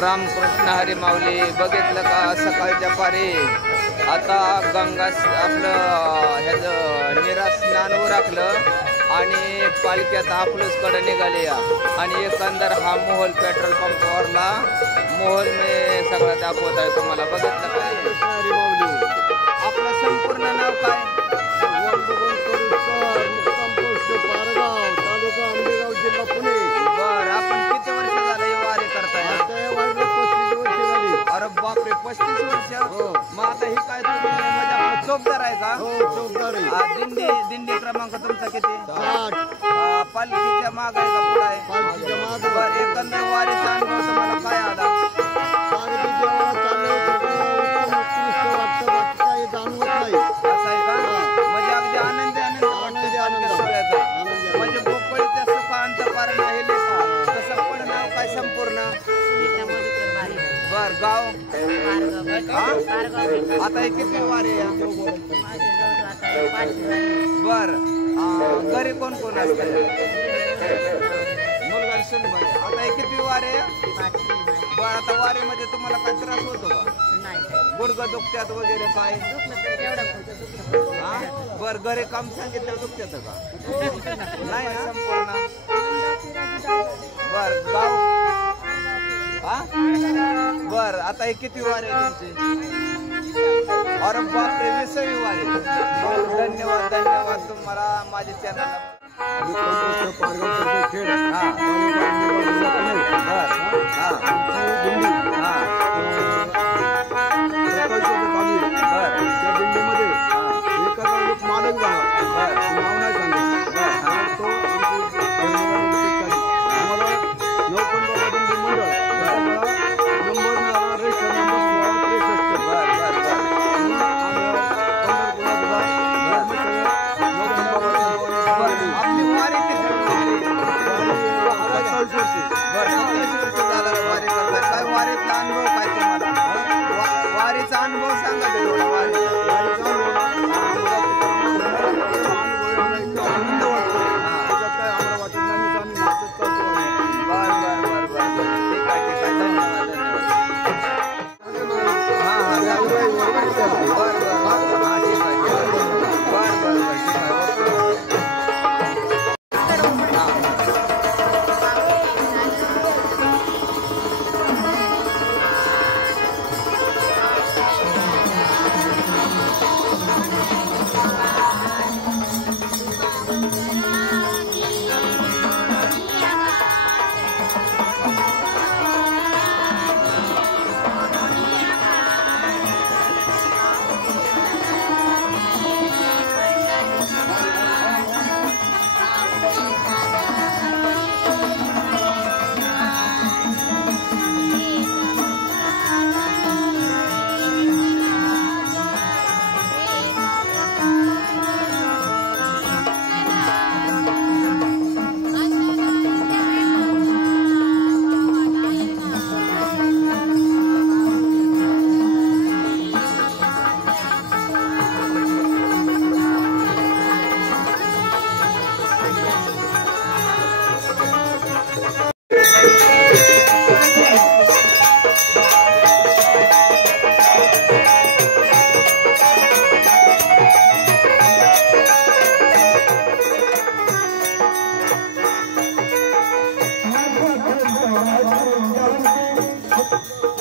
रामकृष्ण हरी माऊली. बघितलं का सकाळच्या पारी आता गंगा आपलं ह्याचं निरा स्नान उरकलं आणि पालख्यात अकलूजकडे निघाली आणि एकंदर हा मोहोल पेट्रोल पंपावरला मोहोल मी सगळं दाखवत आहे तुम्हाला. बघितलं काय हरी माऊली. आपलं संपूर्ण नाव काय? पारगाव तालुका आंबेगाव जिल्हा पुणे. बर, आपण किती वर्ष झालं हे वारी करताय? 35 वर्ष झाली. अरे बापरे, 35 वर्ष. मग आता ही काय तुम्ही म्हणजे आपलं चौकदार आहे का? हो, चौकदार आहे. दिंडी क्रमांक तुमचा किती? 8. पालखीच्या माग आहे का पुढे आहे? पालखीच्या मागे. बर, एकंदर वारीचा अनुभव तुम्हाला काय आला? सागरी देवाला चाललं सगळं उत्कृष्ट वाटतं. बाकी काही जाणवत नाही. असं आहे का? म्हणजे अगदी आनंदी सगळ्याचा. म्हणजे भोपळीच्या सुखांत पारण आहे लेखा. तसं पण नाव काय संपूर्ण? बर, गाव? आता हे किती वारी आहे? बर, घरी कोण कोण असतं? मुलगा सुनबाई. आता हे किती वारी आहे? बर, आता वारीमध्ये तुम्हाला काय त्रास होतो का? गुडघा दुखत्यात वगैरे काय? बर, घरी काम सांगितलं दुखत्यात का? नाही ना संपूर्ण. बर, गाव? बर, आता हे किती वारी आहे तुमची? अरे बापरे, 20वी वारी. धन्यवाद धन्यवाद तुम्हाला माझ्या चॅनलला. खेड. दिंडीमध्ये एखादा लोक मालक झाला, नाव नाही सांगत, तो आम्हाला 9 पंधरा दिंडी मंडळ नंबर मिळाला. Rational number 63. आपली वारी किती वारी करताय? काय वारीतला अनुभव काय तुम्हाला? वारीचा अनुभव सांगा ते थोडा. वारीचा आनंद वाटतो. त्याच्यात काय आम्हाला वाटत नाही. आम्ही नाचत चालतो. बर बर बर बर, ठीक आहे ठीक आहे. धन्यवाद धन्यवाद. हां हां, बर बर बर, ठीक आहे. बर बर बर, ठीक आहे. Thank you.